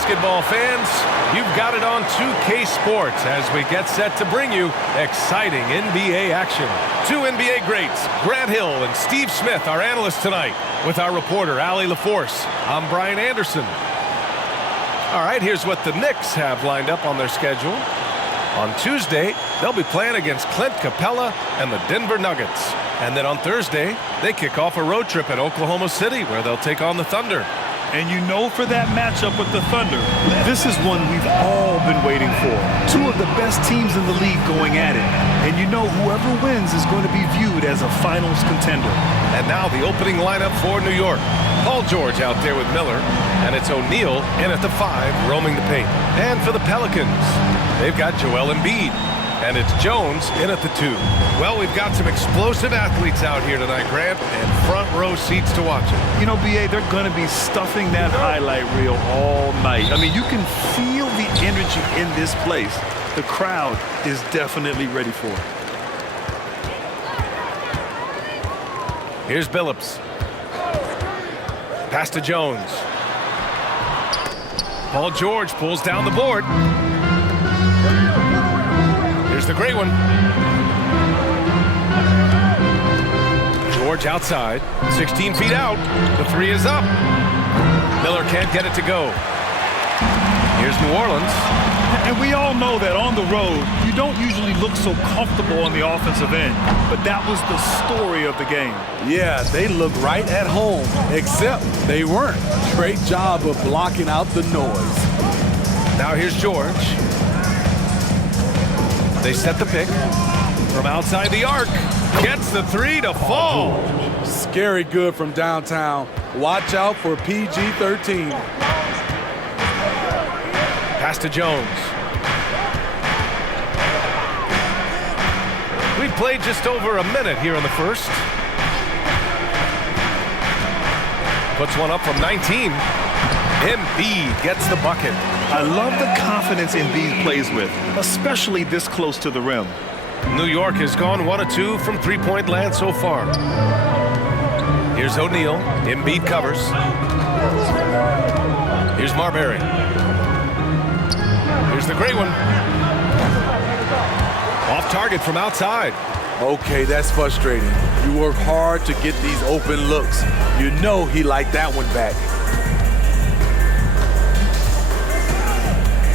basketball fans, you've got it on 2K Sports as we get set to bring you exciting NBA action. Two NBA greats, Grant Hill and Steve Smith, our analysts tonight, with our reporter, Allie LaForce. I'm Brian Anderson. All right, here's what the Knicks have lined up on their schedule. On Tuesday, they'll be playing against Clint Capella and the Denver Nuggets. And then on Thursday, they kick off a road trip at Oklahoma City, where they'll take on the Thunder. And you know, for that matchup with the Thunder, this is one we've all been waiting for. Two of the best teams in the league going at it. And you know, whoever wins is going to be viewed as a finals contender. And now the opening lineup for New York. Paul George out there with Miller, and it's O'Neal in at the 5, roaming the paint. And for the Pelicans, they've got Joel Embiid, and it's Jones in at the 2. Well, we've got some explosive athletes out here tonight, Grant, and front row seats to watch it. You know, B.A., they're going to be stuffing that highlight reel all night. I mean, you can feel the energy in this place. The crowd is definitely ready for it. Here's Billups. Pass to Jones. Paul George pulls down the board. Here's the great one. George outside, 16 feet out. The 3 is up. Miller can't get it to go. Here's New Orleans. And we all know that on the road, you don't usually look so comfortable on the offensive end. But that was the story of the game. Yeah, they look right at home, except they weren't. Great job of blocking out the noise. Now here's George. They set the pick from outside the arc. Gets the 3 to fall. Scary good from downtown. Watch out for PG-13. Pass to Jones. We've played just over a minute here in the first. Puts one up from 19. Embiid gets the bucket. I love the confidence Embiid plays with, especially this close to the rim. New York has gone 1 of 2 from three-point land so far. Here's O'Neal. Embiid covers. Here's Marbury. Here's the great one. Off target from outside. Okay, that's frustrating. You work hard to get these open looks. You know he liked that one back.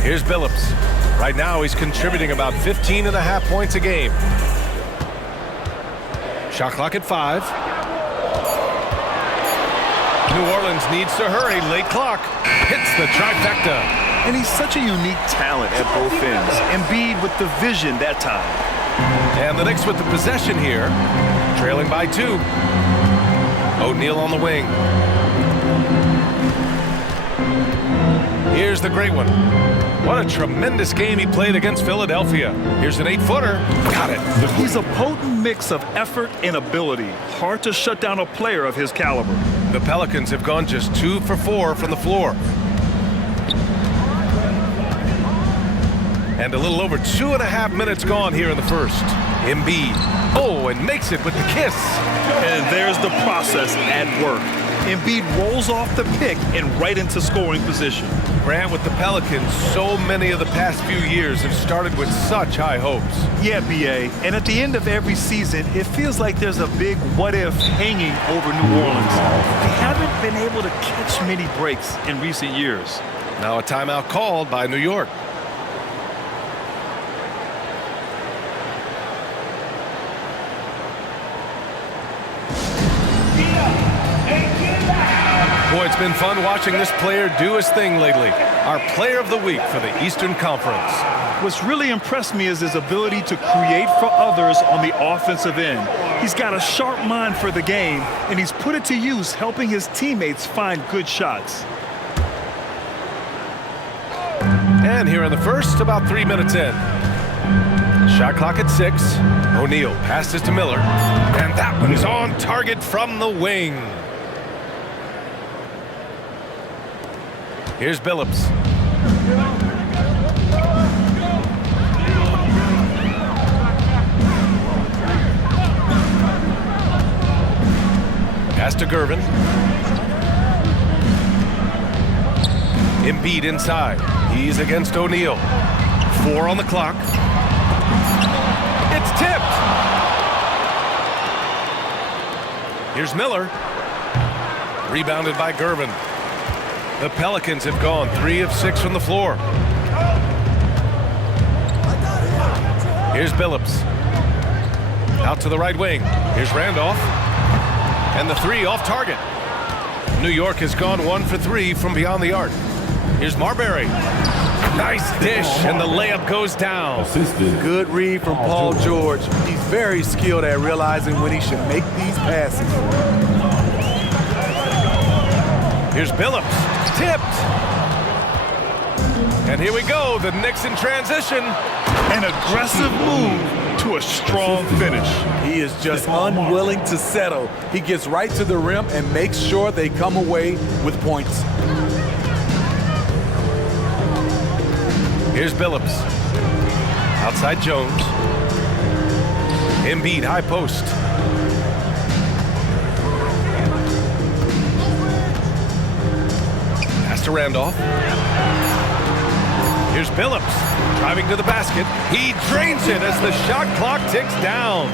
Here's Billups. Right now he's contributing about 15.5 points a game. Shot clock at 5. New Orleans needs to hurry. Late clock. Hits the trifecta. And he's such a unique talent at both ends. Embiid with the vision that time. And the Knicks with the possession here. Trailing by 2. O'Neal on the wing. Here's the great one. What a tremendous game he played against Philadelphia. Here's an 8-footer. Got it. He's a potent mix of effort and ability. Hard to shut down a player of his caliber. The Pelicans have gone just 2 for 4 from the floor. And a little over 2.5 minutes gone here in the first. Embiid. Oh, and makes it with the kiss. And there's the process at work. Embiid rolls off the pick and right into scoring position. Grant, with the Pelicans, so many of the past few years have started with such high hopes. Yeah, B.A., and at the end of every season, it feels like there's a big what-if hanging over New Orleans. They haven't been able to catch many breaks in recent years. Now a timeout called by New York. Boy, it's been fun watching this player do his thing lately. Our player of the week for the Eastern Conference. What's really impressed me is his ability to create for others on the offensive end. He's got a sharp mind for the game, and he's put it to use helping his teammates find good shots. And here in the first, about 3 minutes in. Shot clock at 6. O'Neal passes to Miller. And that one is on target from the wing. Here's Billups. Pass to Gervin. Embiid inside. He's against O'Neal. 4 on the clock. It's tipped. Here's Miller. Rebounded by Gervin. The Pelicans have gone 3 of 6 from the floor. Here's Billups. Out to the right wing. Here's Randolph. And the 3 off target. New York has gone 1 for 3 from beyond the arc. Here's Marbury. Nice dish, and the layup goes down. Good read from Paul George. He's very skilled at realizing when he should make these passes. Here's Billups. Tipped. And here we go. The Knicks in transition. An aggressive move to a strong finish. He is just unwilling to settle. He gets right to the rim and makes sure they come away with points. Here's Billups. Outside Jones. Embiid, high post. Pass to Randolph. Here's Billups. Driving to the basket. He drains it as the shot clock ticks down.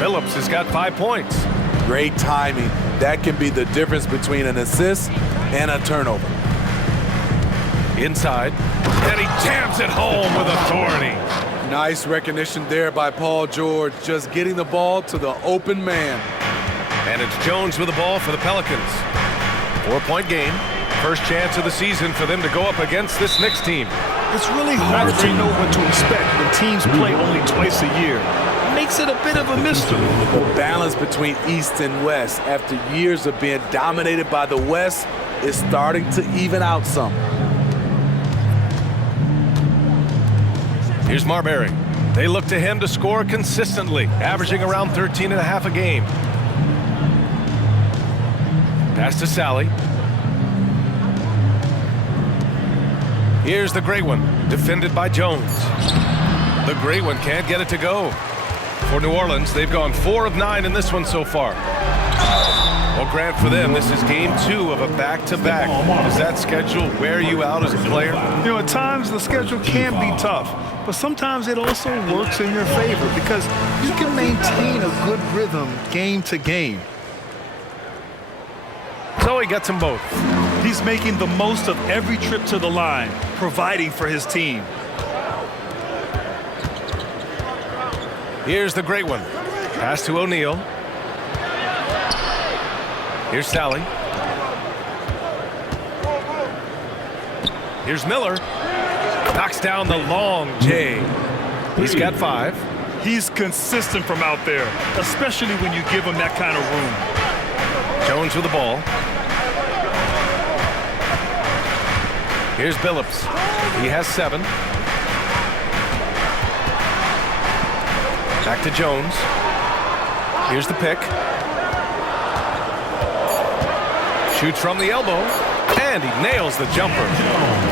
Billups has got 5 points. Great timing. That can be the difference between an assist and a turnover. Inside. And he jams it home with authority. Nice recognition there by Paul George, just getting the ball to the open man. And it's Jones with the ball for the Pelicans. 4-point game. First chance of the season for them to go up against this Knicks team. It's really hard to know what to expect when teams play only twice a year. It makes it a bit of a mystery. The balance between East and West after years of being dominated by the West is starting to even out some. Here's Marbury. They look to him to score consistently, averaging around 13.5 a game. Pass to Sally. Here's the great one, defended by Jones. The great one can't get it to go. For New Orleans, they've gone 4 of 9 in this one so far. Well, Grant, for them, this is game 2 of a back-to-back. Does that schedule wear you out as a player? You know, at times the schedule can be tough, but sometimes it also works in your favor because you can maintain a good rhythm game to game. So he gets them both. He's making the most of every trip to the line, providing for his team. Here's the great one. Pass to O'Neal. Here's Sally. Here's Miller. Knocks down the long J. He's got 5. He's consistent from out there, especially when you give him that kind of room. Jones with the ball. Here's Billups. He has 7. Back to Jones. Here's the pick. Shoots from the elbow. And he nails the jumper.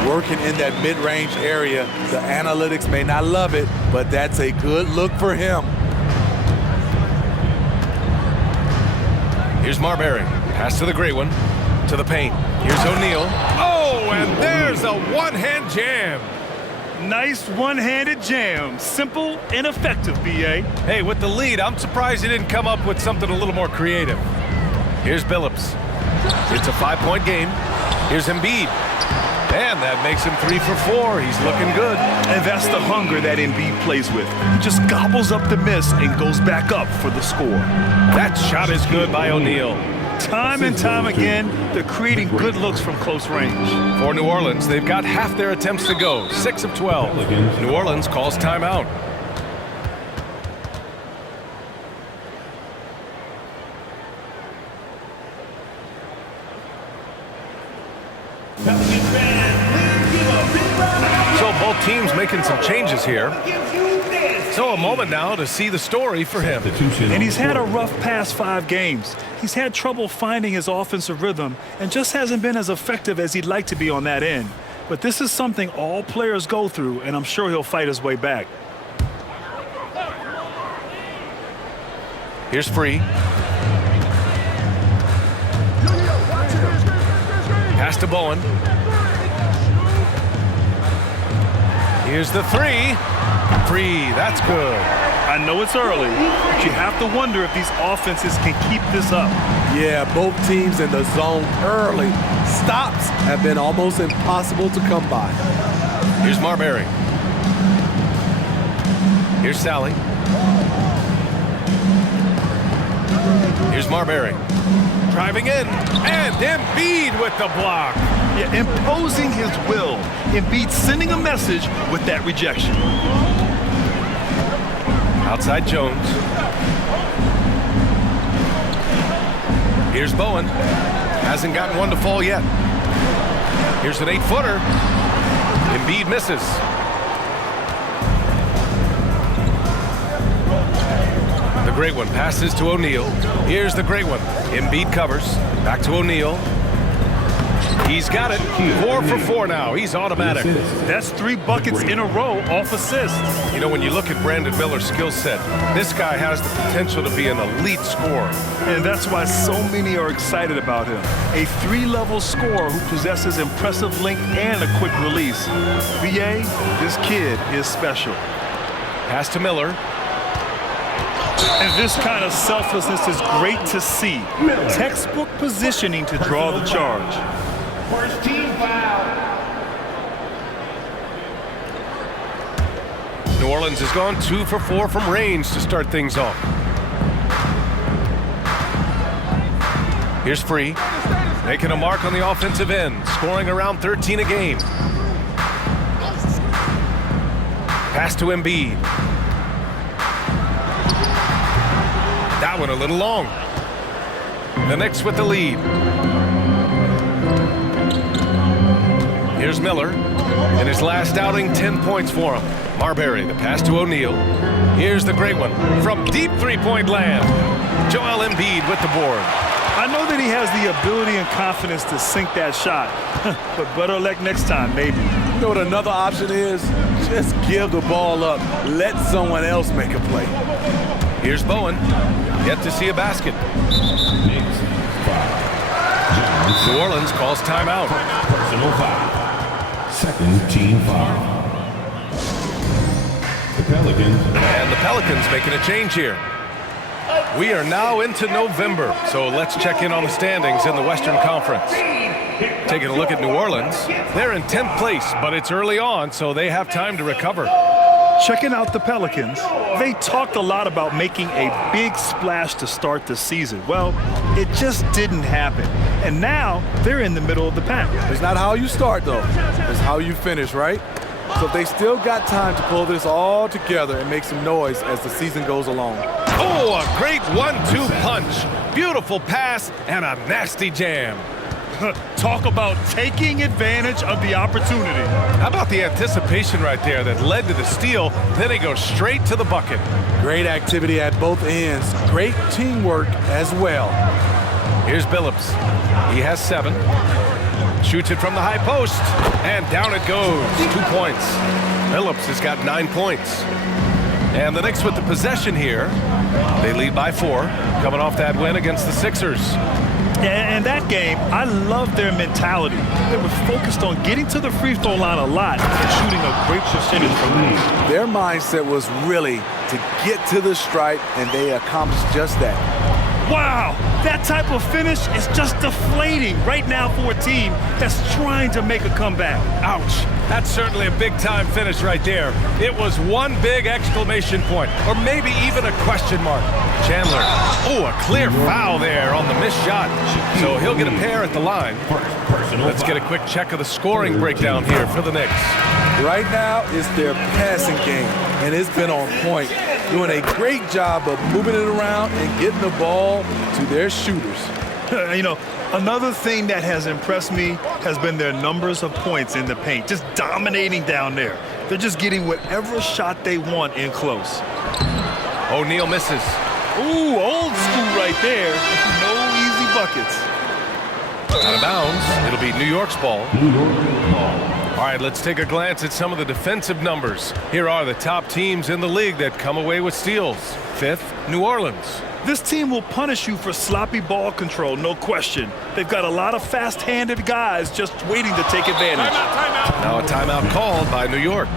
Working in that mid-range area. The analytics may not love it, but that's a good look for him. Here's Marbury. Pass to the great one. To the paint. Here's O'Neal. Oh, and there's a one-hand jam. Nice one-handed jam. Simple and effective, B.A. Hey, with the lead, I'm surprised he didn't come up with something a little more creative. Here's Billups. It's a 5-point game. Here's Embiid. And that makes him 3 for 4. He's looking good. And that's the hunger that Embiid plays with. He just gobbles up the miss and goes back up for the score. That shot is good by O'Neal. Time and time again, they're creating good looks from close range. For New Orleans, they've got half their attempts to go, 6 of 12. New Orleans calls timeout. So both teams making some changes here. So a moment now to see the story for him. And he's had a rough past 5 games. He's had trouble finding his offensive rhythm and just hasn't been as effective as he'd like to be on that end. But this is something all players go through, and I'm sure he'll fight his way back. Here's Free. Pass to Bowen. Here's the three. Free, that's good. I know it's early, but you have to wonder if these offenses can keep this up. Yeah, both teams in the zone early. Stops have been almost impossible to come by. Here's Marbury. Here's Sally. Here's Marbury. Driving in, and Embiid with the block. Yeah, imposing his will. Embiid sending a message with that rejection. Outside Jones. Here's Bowen. Hasn't gotten one to fall yet. Here's an 8-footer. Embiid misses. The great one passes to O'Neal. Here's the great one. Embiid covers. Back to O'Neal. He's got it. 4 for 4 now. He's automatic. That's 3 buckets in a row off assists. You know, when you look at Brandon Miller's skill set, this guy has the potential to be an elite scorer. And that's why so many are excited about him. A 3-level scorer who possesses impressive length and a quick release. VA, this kid is special. Pass to Miller. And this kind of selflessness is great to see. Textbook positioning to draw the charge. First team foul. New Orleans has gone 2 for 4 from range to start things off. Here's Free, making a mark on the offensive end, scoring around 13 a game. Pass to Embiid. That one a little long. The Knicks with the lead. Here's Miller. In his last outing, 10 points for him. Marbury, the pass to O'Neal. Here's the great one from deep three-point land. Joel Embiid with the board. I know that he has the ability and confidence to sink that shot, but better luck next time, maybe. You know what another option is? Just give the ball up. Let someone else make a play. Here's Bowen. Yet to see a basket. New Orleans calls timeout. Personal foul. Second team foul. The Pelicans. And the Pelicans making a change here. We are now into November, so let's check in on the standings in the Western Conference. Taking a look at New Orleans, they're in 10th place, but it's early on, so they have time to recover. Checking out the Pelicans, they talked a lot about making a big splash to start the season. Well, it just didn't happen. And now they're in the middle of the pack. It's not how you start, though. It's how you finish, right? So they still got time to pull this all together and make some noise as the season goes along. Oh, a great 1-2 punch. Beautiful pass and a nasty jam. Talk about taking advantage of the opportunity. How about the anticipation right there that led to the steal, then he goes straight to the bucket. Great activity at both ends. Great teamwork as well. Here's Billups. He has 7. Shoots it from the high post, and down it goes. 2 points. Billups has got 9 points. And the Knicks with the possession here. They lead by 4, coming off that win against the Sixers. And that game, I love their mentality. They were focused on getting to the free throw line a lot and shooting a great percentage from there. Their mindset was really to get to the stripe, and they accomplished just that. Wow, that type of finish is just deflating right now for a team that's trying to make a comeback. Ouch. That's certainly a big-time finish right there. It was one big exclamation point, or maybe even a question mark. Chandler, oh, a clear foul there on the missed shot. So he'll get a pair at the line. Let's get a quick check of the scoring breakdown here for the Knicks. Right now, it's their passing game, and it's been on point. Doing a great job of moving it around and getting the ball to their shooters. You know, another thing that has impressed me has been their numbers of points in the paint, just dominating down there. They're just getting whatever shot they want in close. O'Neal misses. Ooh, old school right there. No easy buckets. Out of bounds. It'll be New York's ball. All right, let's take a glance at some of the defensive numbers. Here are the top teams in the league that come away with steals. 5th, New Orleans. This team will punish you for sloppy ball control, no question. They've got a lot of fast-handed guys just waiting to take advantage. Now a timeout called by New York.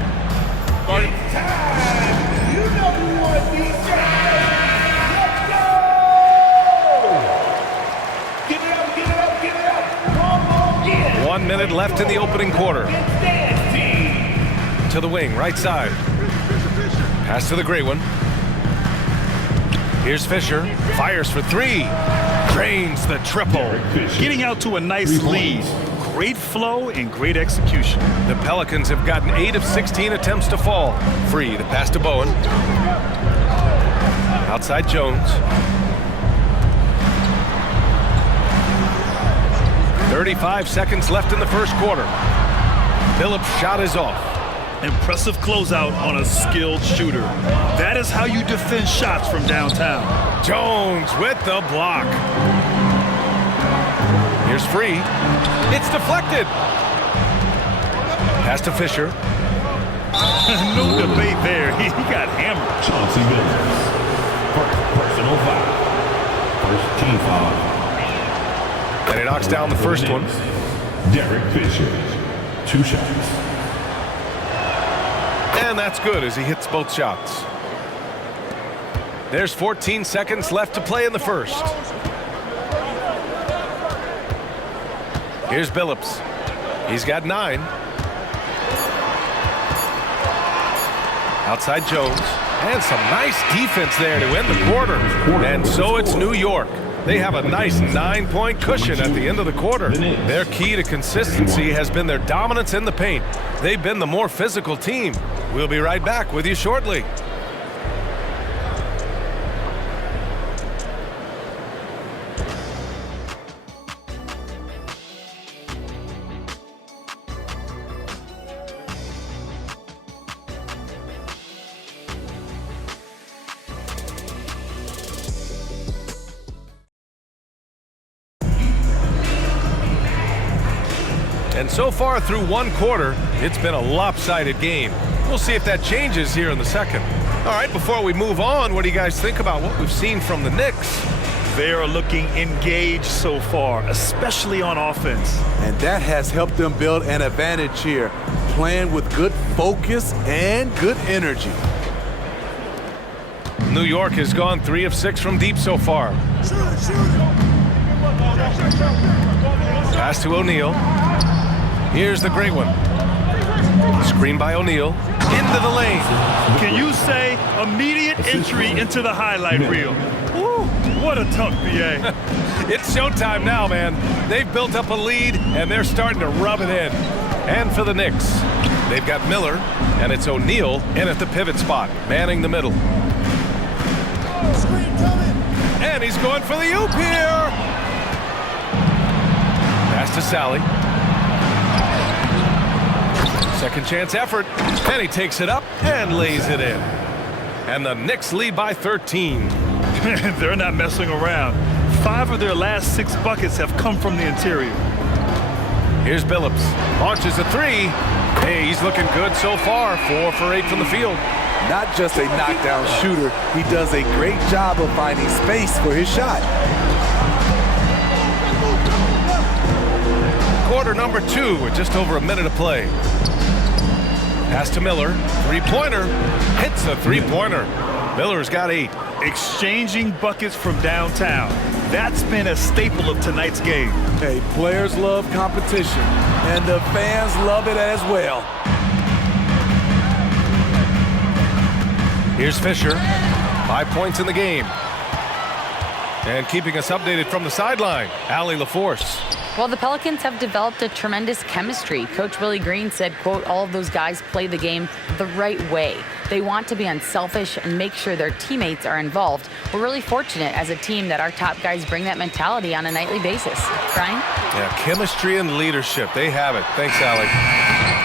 It's time. You know who won these shots. Let's go! Give it up, give it up, give it up. One more, get it. 1 minute left in the opening quarter. It's dance team. To the wing, right side. Pass to the gray one. Here's Fisher. Fires for three. Drains the triple. Getting out to a nice lead. Great flow and great execution. The Pelicans have gotten 8 of 16 attempts to fall. Free, the pass to Bowen. Outside Jones. 35 seconds left in the first quarter. Phillips' shot is off. Impressive closeout on a skilled shooter. That is how you defend shots from downtown. Jones with the block. Here's Free. It's deflected. Pass to Fisher. No debate there. He got hammered. Chauncey Billups. Personal foul. First team foul. And he knocks down the first one. Derek Fisher. 2 shots. And that's good as he hits both shots. There's 14 seconds left to play in the first. Here's Billups. He's got 9. Outside Jones. And some nice defense there to end the quarter. And so it's New York. They have a nice 9-point cushion at the end of the quarter. Their key to consistency has been their dominance in the paint. They've been the more physical team. We'll be right back with you shortly. And so far through one quarter, it's been a lopsided game. We'll see if that changes here in the second. All right, before we move on, what do you guys think about what we've seen from the Knicks? They are looking engaged so far, especially on offense. And that has helped them build an advantage here, playing with good focus and good energy. New York has gone 3 of 6 from deep so far. Pass to O'Neal. Here's the great one. Screen by O'Neal. Into the lane. Can you say immediate entry into the highlight reel? Woo, what a tough BA. It's showtime now, man. They've built up a lead, and they're starting to rub it in. And for the Knicks, they've got Miller, and it's O'Neal in at the pivot spot, manning the middle. And he's going for the oop here. Pass to Sally. Second chance effort, and he takes it up and lays it in. And the Knicks lead by 13. They're not messing around. 5 of their last 6 buckets have come from the interior. Here's Billups. Launches a 3. Hey, he's looking good so far. 4 for 8 from the field. Not just a knockdown shooter, he does a great job of finding space for his shot. Quarter number 2 with just over a minute to play. Pass to Miller. 3-pointer. Hits the 3-pointer. Miller's got 8. Exchanging buckets from downtown. That's been a staple of tonight's game. Hey, players love competition, and the fans love it as well. Here's Fisher. 5 points in the game. And keeping us updated from the sideline, Allie LaForce. Well, the Pelicans have developed a tremendous chemistry. Coach Willie Green said, quote, all of those guys play the game the right way. They want to be unselfish and make sure their teammates are involved. We're really fortunate as a team that our top guys bring that mentality on a nightly basis. Brian? Yeah, chemistry and leadership. They have it. Thanks, Allie.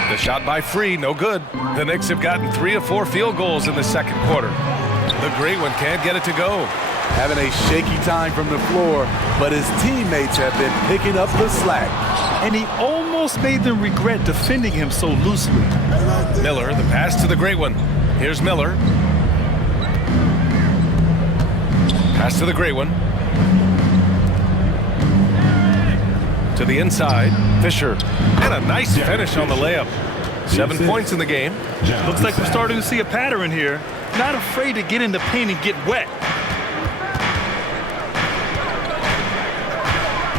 The shot by Free, no good. The Knicks have gotten 3 of 4 field goals in the second quarter. The great one can't get it to go. Having a shaky time from the floor, but his teammates have been picking up the slack. And he almost made them regret defending him so loosely. Miller, the pass to the great one. Here's Miller. Pass to the great one. To the inside, Fisher. And a nice finish on the layup. 7 points in the game. Looks like we're starting to see a pattern here. Not afraid to get in the paint and get wet.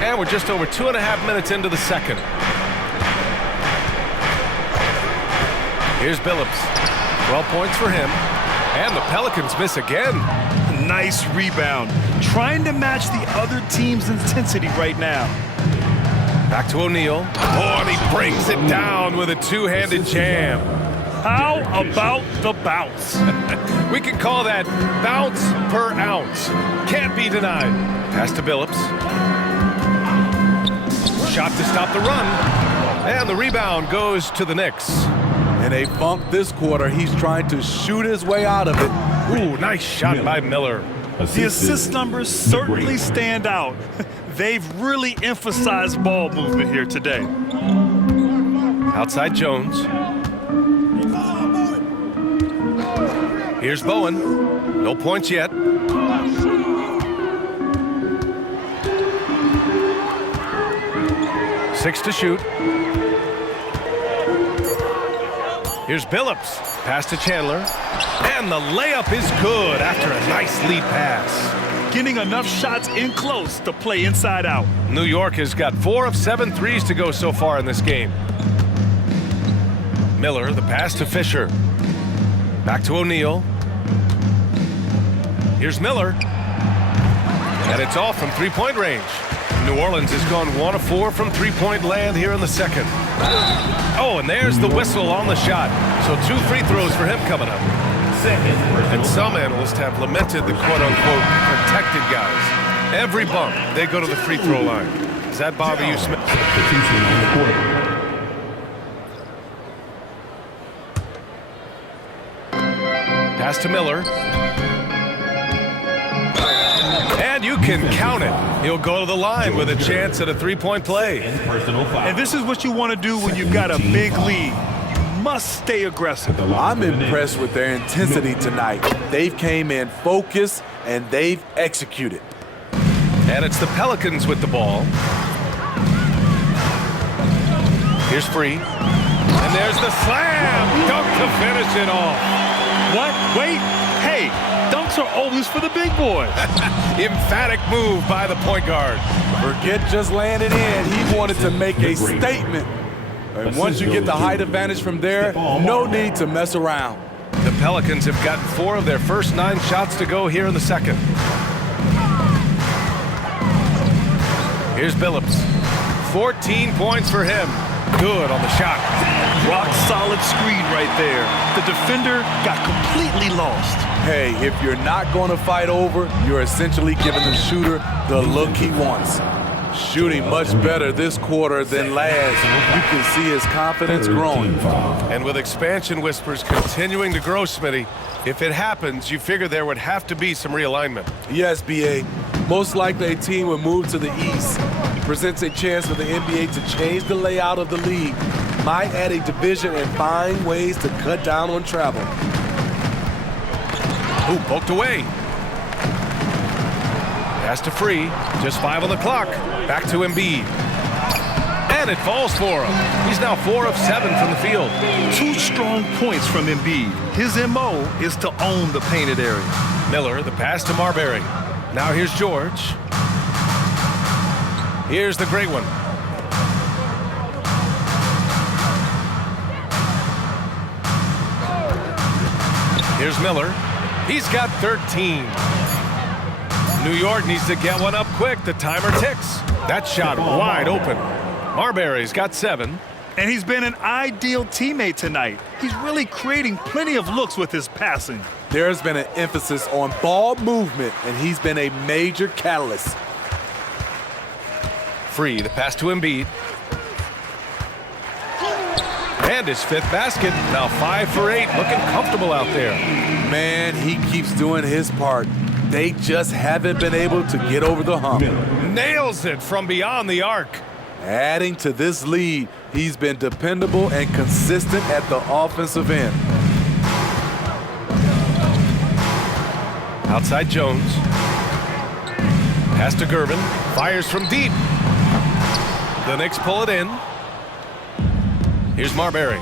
And we're just over 2.5 minutes into the second. Here's Billups. 12 points for him. And the Pelicans miss again. Nice rebound. Trying to match the other team's intensity right now. Back to O'Neal. Oh, and he brings it down with a two-handed jam. How about the bounce? We can call that bounce per ounce. Can't be denied. Pass to Billups. Shot to stop the run. And the rebound goes to the Knicks. In a funk this quarter, he's trying to shoot his way out of it. Ooh, nice shot by Miller. The assist numbers certainly stand out. They've really emphasized ball movement here today. Outside Jones. Here's Bowen. No points yet. Six to shoot. Here's Billups. Pass to Chandler. And the layup is good after a nice lead pass. Getting enough shots in close to play inside out. New York has got 4 of 7 threes to go so far in this game. Miller, the pass to Fisher. Back to O'Neal. Here's Miller. And it's off from three-point range. New Orleans has gone 1 of 4 from three-point land here in the second. Oh, and there's the whistle on the shot. So 2 free throws for him coming up. And some analysts have lamented the quote-unquote protected guys. Every bump, they go to the free throw line. Does that bother you, Smith? Pass to Miller. And you can count it. He'll go to the line with a chance at a three-point play. And this is what you want to do when you've got a big lead. You must stay aggressive. I'm impressed with their intensity tonight. They've came in focused and they've executed. And it's the Pelicans with the ball. Here's Free. And there's the slam. Dunk to finish it off. What? Wait. Hey, dunks are always for the big boys. Emphatic move by the point guard. Forget just laying it in. He wanted to make a statement. And once you get the height advantage from there, no need to mess around. The Pelicans have gotten 4 of their first 9 shots to go here in the second. Here's Billups. 14 points for him. Good on the shot. Rock solid screen right there. The defender got completely lost. Hey, if you're not going to fight over, you're essentially giving the shooter the look he wants. Shooting much better this quarter than last. You can see his confidence growing. And with expansion whispers continuing to grow, Smitty, if it happens, you figure there would have to be some realignment. Yes, B.A. Most likely a team will move to the east. It presents a chance for the NBA to change the layout of the league. Might add a division and find ways to cut down on travel. Ooh, poked away. Pass to Free. Just 5 on the clock. Back to Embiid. And it falls for him. He's now 4 of 7 from the field. 2 strong points from Embiid. His M.O. is to own the painted area. Miller, the pass to Marbury. Now here's George. Here's the great one. Here's Miller. He's got 13. New York needs to get one up quick. The timer ticks. That shot wide open. Marbury's got 7. And he's been an ideal teammate tonight. He's really creating plenty of looks with his passing. There's been an emphasis on ball movement, and he's been a major catalyst. Free, the pass to Embiid. And his 5th basket. Now 5 for 8. Looking comfortable out there. Man, he keeps doing his part. They just haven't been able to get over the hump. Nails it from beyond the arc. Adding to this lead, he's been dependable and consistent at the offensive end. Outside Jones. Pass to Gervin. Fires from deep. The Knicks pull it in. Here's Marbury.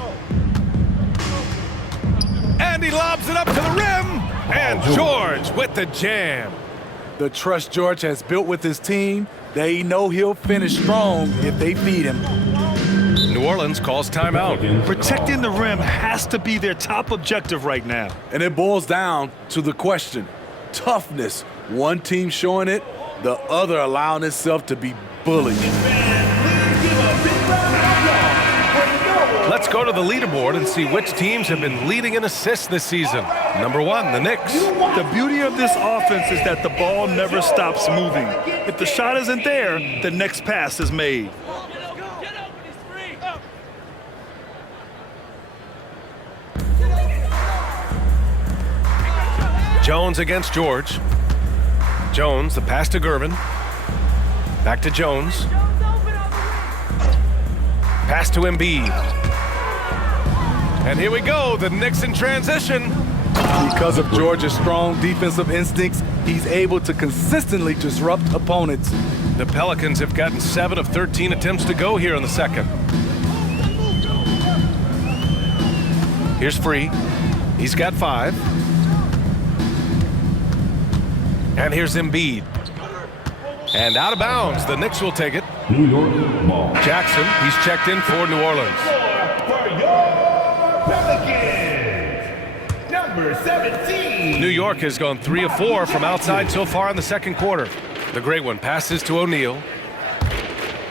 And he lobs it up to the rim. And George with the jam. The trust George has built with his team, they know he'll finish strong if they feed him. New Orleans calls timeout. Protecting the rim has to be their top objective right now. And it boils down to the question. Toughness. One team showing it, the other allowing itself to be bullied. Let's go to the leaderboard and see which teams have been leading in assists this season. Number 1, the Knicks. The beauty of this offense is that the ball never stops moving. If the shot isn't there, the next pass is made. Jones against George. Jones, the pass to Gervin. Back to Jones. Pass to Embiid. And here we go, the Knicks in transition. Because of George's strong defensive instincts, he's able to consistently disrupt opponents. The Pelicans have gotten 7 of 13 attempts to go here in the second. Here's Free. He's got 5. And here's Embiid. And out of bounds, the Knicks will take it. New York ball. Jackson, he's checked in for New Orleans. For your Pelicans, number 17. New York has gone 3 of 4 from outside so far in the second quarter. The great one passes to O'Neal.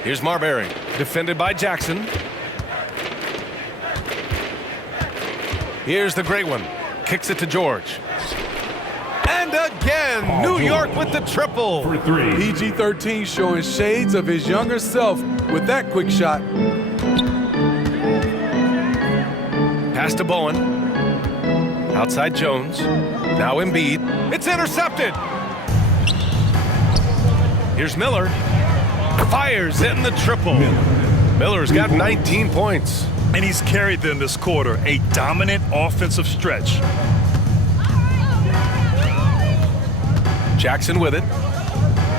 Here's Marbury, defended by Jackson. Here's the great one, kicks it to George. And again, New York with the triple. For 3. PG-13 showing shades of his younger self with that quick shot. Pass to Bowen. Outside Jones. Now Embiid. It's intercepted. Here's Miller. Fires in the triple. Miller's got 19 points. And he's carried them this quarter, a dominant offensive stretch. Jackson with it.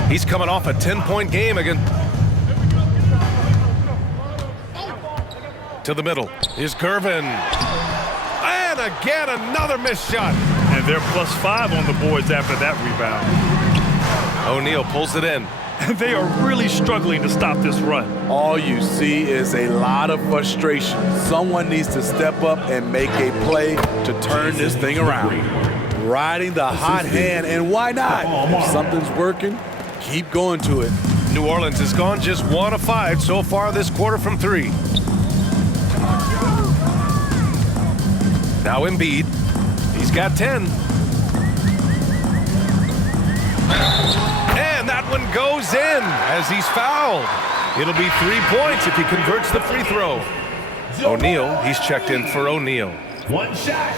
He's coming off a 10-point game again. To the middle. Here's Gervin. And again, another missed shot. And they're +5 on the boards after that rebound. O'Neal pulls it in. They are really struggling to stop this run. All you see is a lot of frustration. Someone needs to step up and make a play to turn this thing around. Riding the hot hand, and why not? If something's working, keep going to it. New Orleans has gone just 1 of 5 so far this quarter from 3. Now Embiid. He's got 10. And that one goes in as he's fouled. It'll be 3 points if he converts the free throw. O'Neal, he's checked in for O'Neal. 1 shot.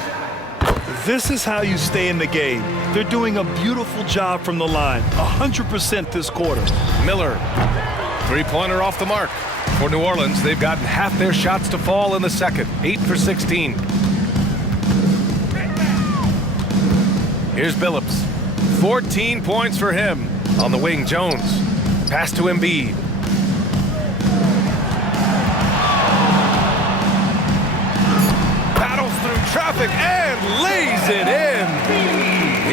This is how you stay in the game. They're doing a beautiful job from the line, 100% this quarter. Miller, three-pointer off the mark. For New Orleans, they've gotten half their shots to fall in the second, 8 for 16. Here's Billups, 14 points for him. On the wing, Jones, pass to Embiid. Battles through traffic and lays it in.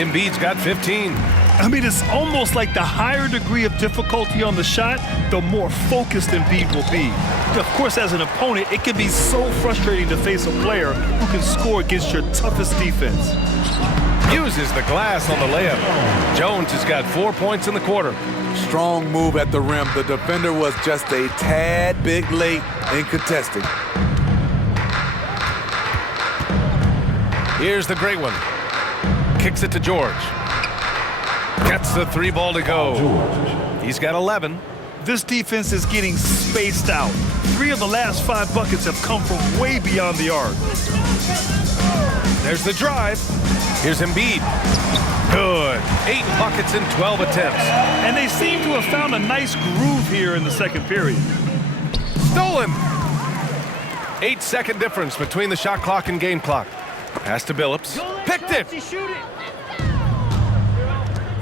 Embiid's got 15. I mean, it's almost like the higher degree of difficulty on the shot, the more focused Embiid will be. Of course, as an opponent, it can be so frustrating to face a player who can score against your toughest defense. Uses the glass on the layup. Jones has got 4 points in the quarter. Strong move at the rim. The defender was just a tad bit late in contesting. Here's the great one. Kicks it to George. Gets the 3 ball to go. He's got 11. This defense is getting spaced out. 3 of the last 5 buckets have come from way beyond the arc. There's the drive. Here's Embiid. Good. 8 buckets in 12 attempts. And they seem to have found a nice groove here in the second period. Stolen. 8-second difference between the shot clock and game clock. Pass to Billups. Picked it.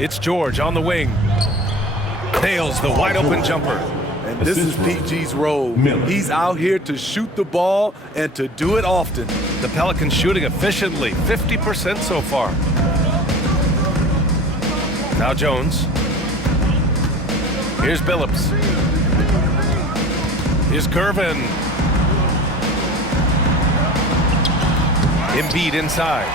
It's George on the wing. Nails the wide open jumper. And this is PG's role. He's out here to shoot the ball and to do it often. The Pelicans shooting efficiently, 50% so far. Now Jones. Here's Billups. Here's Gervin. Embiid inside.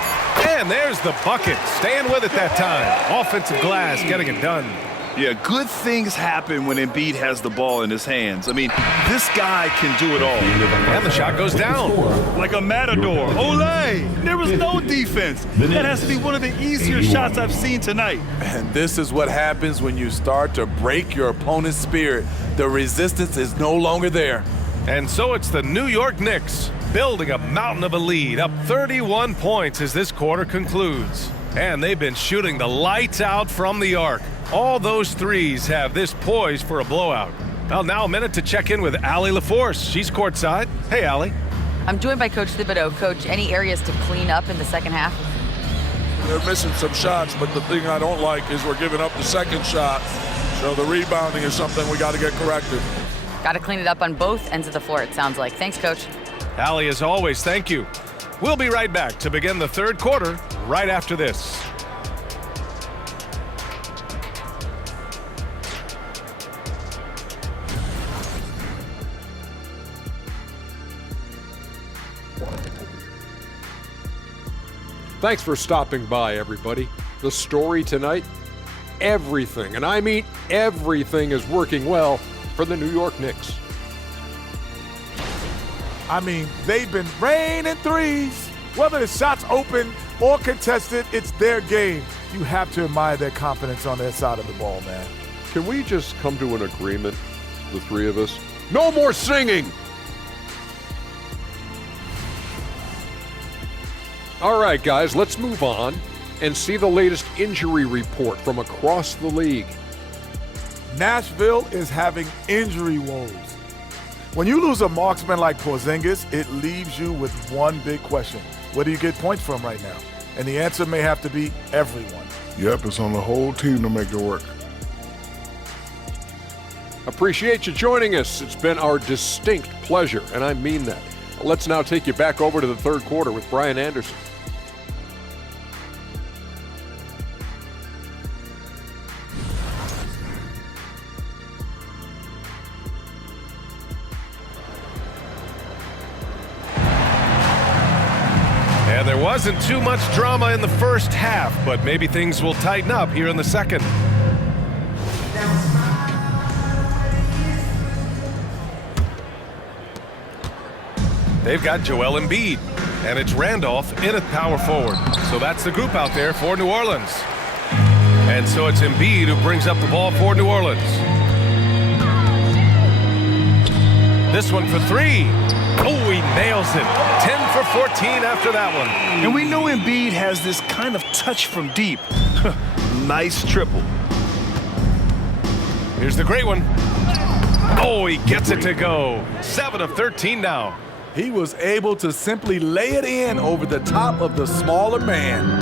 And there's the bucket. Staying with it that time. Offensive glass, getting it done. Yeah, good things happen when Embiid has the ball in his hands. I mean, this guy can do it all. And the shot goes down. Like a matador. Olé! There was no defense. That has to be one of the easier shots I've seen tonight. And this is what happens when you start to break your opponent's spirit. The resistance is no longer there. And so it's the New York Knicks building a mountain of a lead, up 31 points as this quarter concludes. And they've been shooting the lights out from the arc. All those threes have this poised for a blowout. Well, now a minute to check in with Allie LaForce. She's courtside. Hey, Allie. I'm joined by Coach Thibodeau. Coach, any areas to clean up in the second half? They're missing some shots, but the thing I don't like is we're giving up the second shot. So the rebounding is something we got to get corrected. Got to clean it up on both ends of the floor, it sounds like. Thanks, Coach. Allie, as always, thank you. We'll be right back to begin the third quarter right after this. Thanks for stopping by, everybody. The story tonight, everything, and I mean everything, is working well for the New York Knicks. I mean, they've been raining threes. Whether the shot's open or contested, it's their game. You have to admire their confidence on their side of the ball, man. Can we just come to an agreement, the three of us? No more singing! All right, guys, let's move on and see the latest injury report from across the league. Nashville is having injury woes. When you lose a marksman like Porzingis, it leaves you with one big question. Where do you get points from right now? And the answer may have to be everyone. Yep, it's on the whole team to make it work. Appreciate you joining us. It's been our distinct pleasure, and I mean that. Let's now take you back over to the third quarter with Brian Anderson. And there wasn't too much drama in the first half, but maybe things will tighten up here in the second. They've got Joel Embiid, and it's Randolph in at power forward. So that's the group out there for New Orleans. And so it's Embiid who brings up the ball for New Orleans. This one for three. Oh, he nails it. 10 for 14 after that one. And we know Embiid has this kind of touch from deep. Nice triple. Here's the great one. Oh, he gets it to go. 7 of 13 now. He was able to simply lay it in over the top of the smaller man.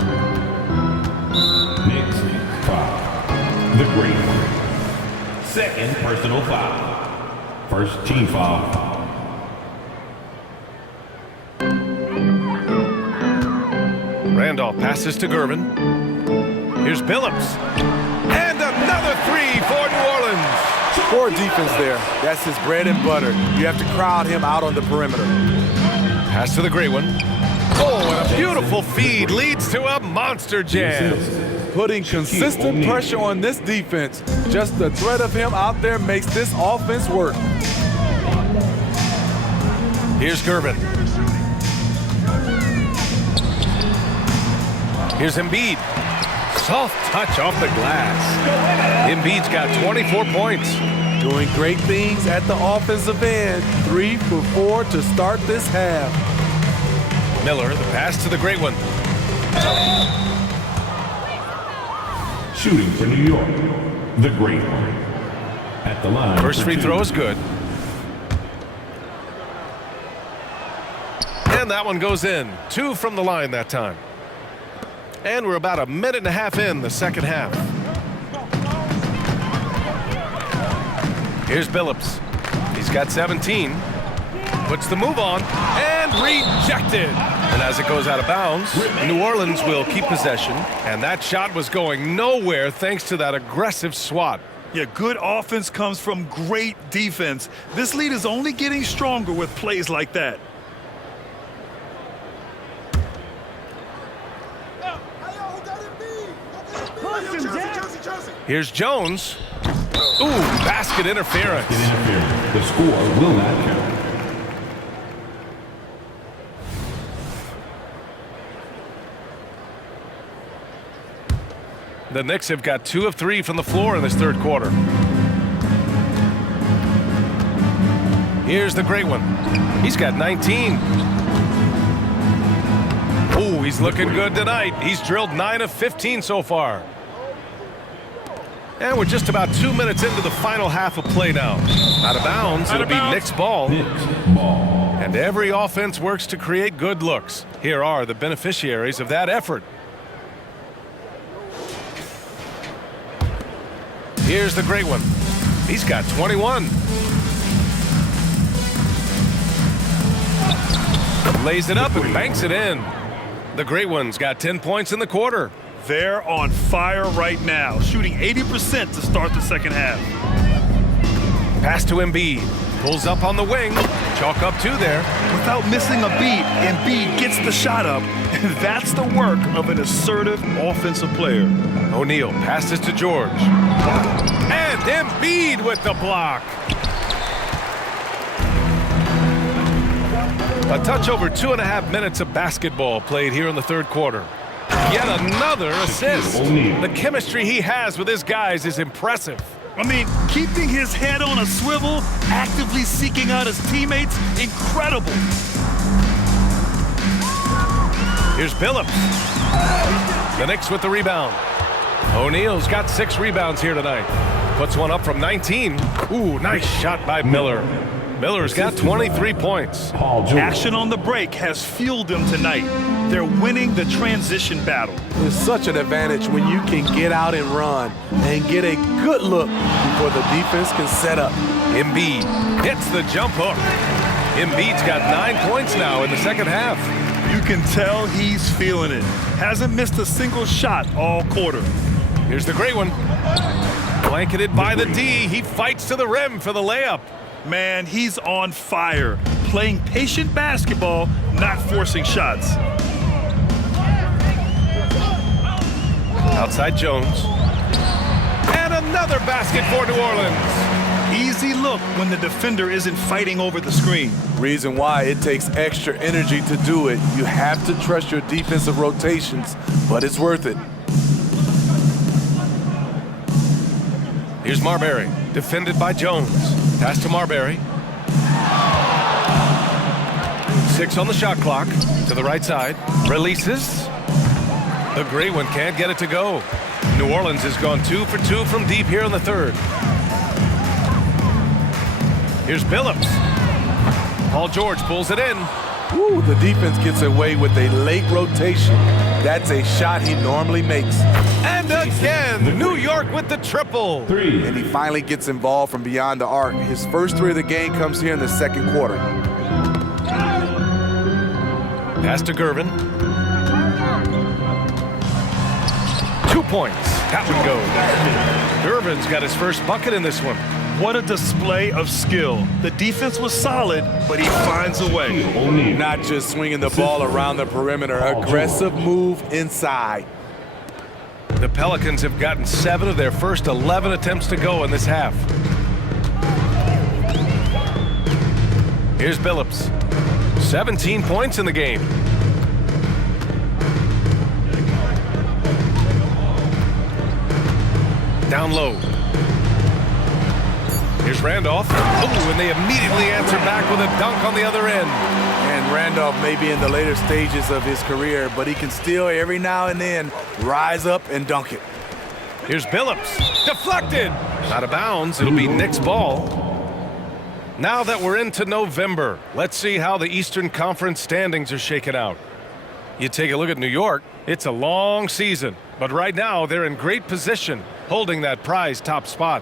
Next foul. The great one. Second personal foul. First team foul. Randolph passes to Gervin. Here's Billups. And another three for New Orleans. Poor defense there. That's his bread and butter. You have to crowd him out on the perimeter. Pass to the great one. Oh, and a beautiful feed leads to a monster jam. Putting consistent pressure on this defense. Just the threat of him out there makes this offense work. Here's Gervin. Here's Embiid. Soft touch off the glass. Embiid's got 24 points. Doing great things at the offensive end. 3 for 4 to start this half. Miller, the pass to the great one. Shooting for New York, the great one. At the line. First free throw is good. And that one goes in. 2 from the line that time. And we're about a minute and a half in the second half. Here's Billups. got 17. Puts the move on and rejected. And as it goes out of bounds, New Orleans will keep possession. And that shot was going nowhere thanks to that aggressive swat. Yeah, good offense comes from great defense. This lead is only getting stronger with plays like that. Here's Jones. Ooh, basket interference. The score will not count. The Knicks have got 2 of 3 from the floor in this third quarter. Here's the great one. He's got 19. Ooh, he's looking good tonight. He's drilled 9 of 15 so far. And we're just about 2 minutes into the final half of play now. Out of bounds, it'll be Knicks ball. And every offense works to create good looks. Here are the beneficiaries of that effort. Here's the great one. He's got 21. Lays it up and banks it in. The great one's got 10 points in the quarter. They're on fire right now, shooting 80% to start the second half. Pass to Embiid. Pulls up on the wing. Chalk up 2 there. Without missing a beat, Embiid gets the shot up. And that's the work of an assertive offensive player. O'Neal passes to George. And Embiid with the block. A touch over 2.5 minutes of basketball played here in the third quarter. Yet another assist. The chemistry he has with his guys is impressive. I mean, keeping his head on a swivel, actively seeking out his teammates, incredible. Here's Billups. The Knicks with the rebound. O'Neal's got 6 rebounds here tonight. Puts one up from 19. Ooh, nice shot by Miller. Miller's got 23 points. Action on the break has fueled them tonight. They're winning the transition battle. It's such an advantage when you can get out and run and get a good look before the defense can set up. Embiid hits the jump hook. Embiid's got 9 points now in the second half. You can tell he's feeling it. Hasn't missed a single shot all quarter. Here's the great one. Blanketed by the D. He fights to the rim for the layup. Man, he's on fire. Playing patient basketball, not forcing shots. Outside Jones. And another basket for New Orleans. Easy look when the defender isn't fighting over the screen. Reason why it takes extra energy to do it. You have to trust your defensive rotations, but it's worth it. Here's Marbury, defended by Jones. Pass to Marbury. 6 on the shot clock. To the right side. Releases. The great one can't get it to go. New Orleans has gone 2 for 2 from deep here in the third. Here's Billups. Paul George pulls it in. Woo, the defense gets away with a late rotation. That's a shot he normally makes. And again, New York with the triple. 3. And he finally gets involved from beyond the arc. His first 3 of the game comes here in the second quarter. Pass to Gervin. 2 points. That one goes. Gervin's got his first bucket in this one. What a display of skill. The defense was solid, but he finds a way. Not just swinging the ball around the perimeter. Aggressive move inside. The Pelicans have gotten 7 of their first 11 attempts to go in this half. Here's Billups. 17 points in the game. Down low. Here's Randolph. Oh, and they immediately answer back with a dunk on the other end. And Randolph may be in the later stages of his career, but he can still every now and then rise up and dunk it. Here's Billups. Deflected. Out of bounds. It'll be Knicks ball. Now that we're into November, let's see how the Eastern Conference standings are shaken out. You take a look at New York. It's a long season, but right now they're in great position, holding that prized top spot.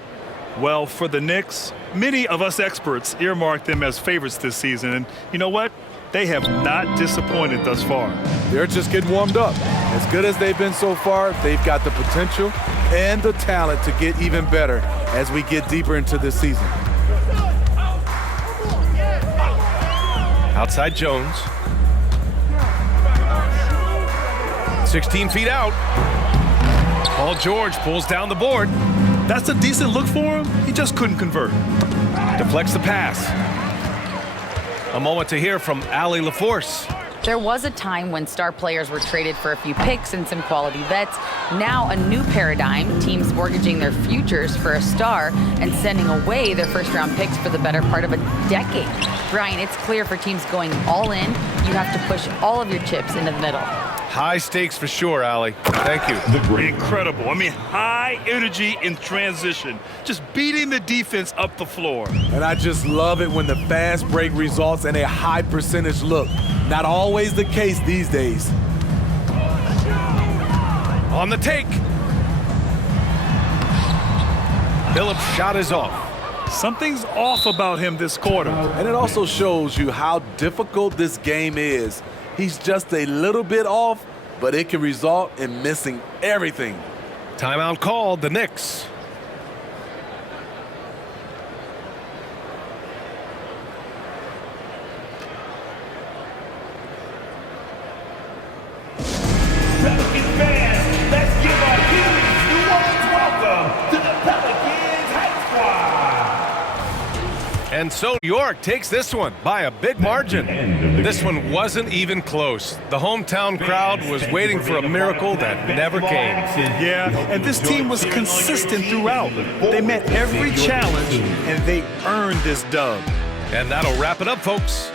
Well, for the Knicks, Many of us experts earmark them as favorites this season, and you know what? They have not disappointed thus far. They're just getting warmed up. As good as they've been so far, they've got the potential and the talent to get even better as we get deeper into this season. Outside Jones. 16 feet out. Paul George pulls down the board. That's a decent look for him. He just couldn't convert. Deflects the pass. A moment to hear from Allie LaForce. There was a time when star players were traded for a few picks and some quality vets. Now a new paradigm, teams mortgaging their futures for a star and sending away their first-round picks for the better part of a decade. Brian, it's clear for teams going all in, you have to push all of your chips into the middle. High stakes for sure, Allie. Thank you. Incredible. I mean, high energy in transition. Just beating the defense up the floor. And I just love it when the fast break results in a high percentage look. Not always the case these days. On the take. Phillips' shot is off. Something's off about him this quarter. And it also shows you how difficult this game is. He's just a little bit off, but it can result in missing everything. Timeout called, the Knicks. Pelicans fans, let's give a huge warm welcome to the Pelicans Hype Squad. And so New York takes this one by a big margin. This one wasn't even close. The hometown crowd was waiting for a miracle that never came. Yeah, and this team was consistent throughout. They met every challenge, and they earned this dub. And that'll wrap it up, folks.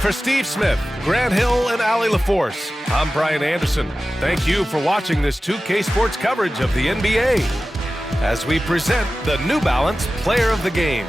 For Steve Smith, Grant Hill, and Allie LaForce, I'm Brian Anderson. Thank you for watching this 2K Sports coverage of the NBA as we present the New Balance Player of the Game.